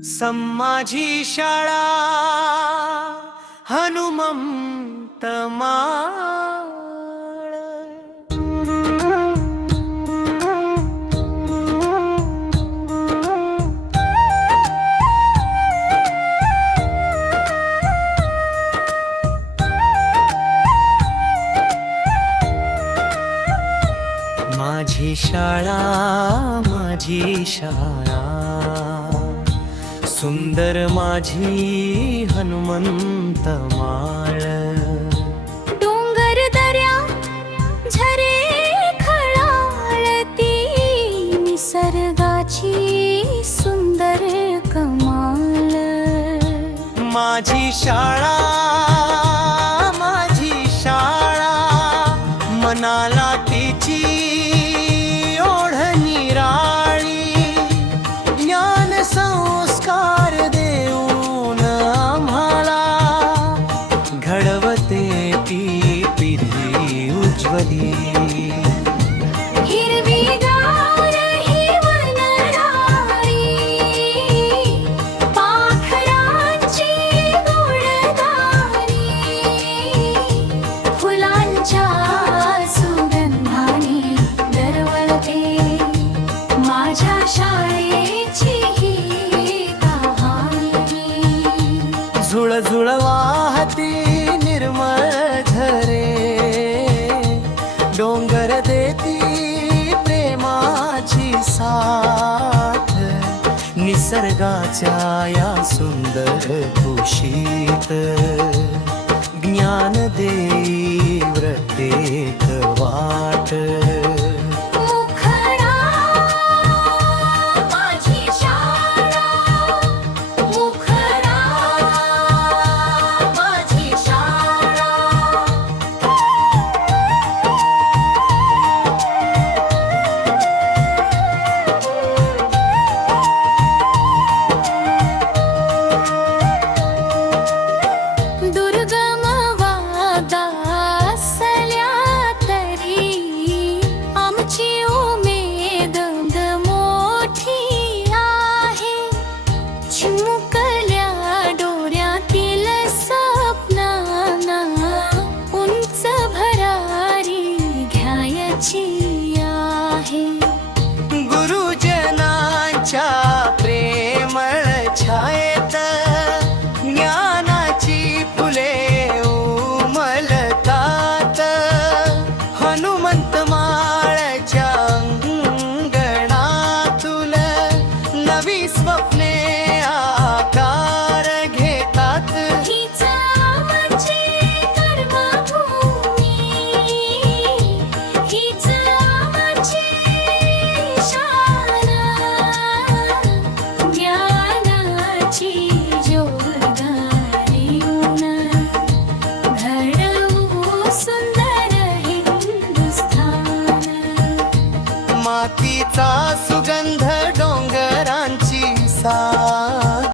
माझी शाळा हनुमंत माळ। माझी शाळा माझी शाळा सुंदर माझी हनुमंत माळ। डोंगर दऱ्या झरे खळाळती निसर्गाची सुंदर कमाल। माझी शाळा माझी शाळा मनाला तिची ओढ निराळी। ज्ञान संस्कार देऊन आम्हाला घडवते ती पिढी उज्ज्वली। हिरवीगार ही वनराई पाखरांची गोडदारी फुलांच्या सुगंधाने दरवळते माझ्या शाळेची ही कहाणी। झुळझुळ वाहती निर्मळ झरे डोंगर देती प्रेमाची साथ। निसर्गाच्या या सुंदर कुशीत ज्ञान देई प्रत्येक वाट। मुखडा माझी शाळा मुखडा माझी शाळा। दुर्गम वादा असल्या तरी आमची उमेद मोठी आहे। चिमुकल्या डोऱ्यातील स्वप्नांना उंच भरारी घ्यायची आहे। गुरुजनांच्या प्रेमळ छायेत ज्ञानाची फुले उमलतात। हनुमंत माळच्या अंगणातून नवी स्वप्ने आकार घेतात। हीच आमची कर्मभूमी हीच आमची शाळा। ज्ञानाची ज्योत घडवू सुंदर हिंदुस्थान। मातीचा सुगंध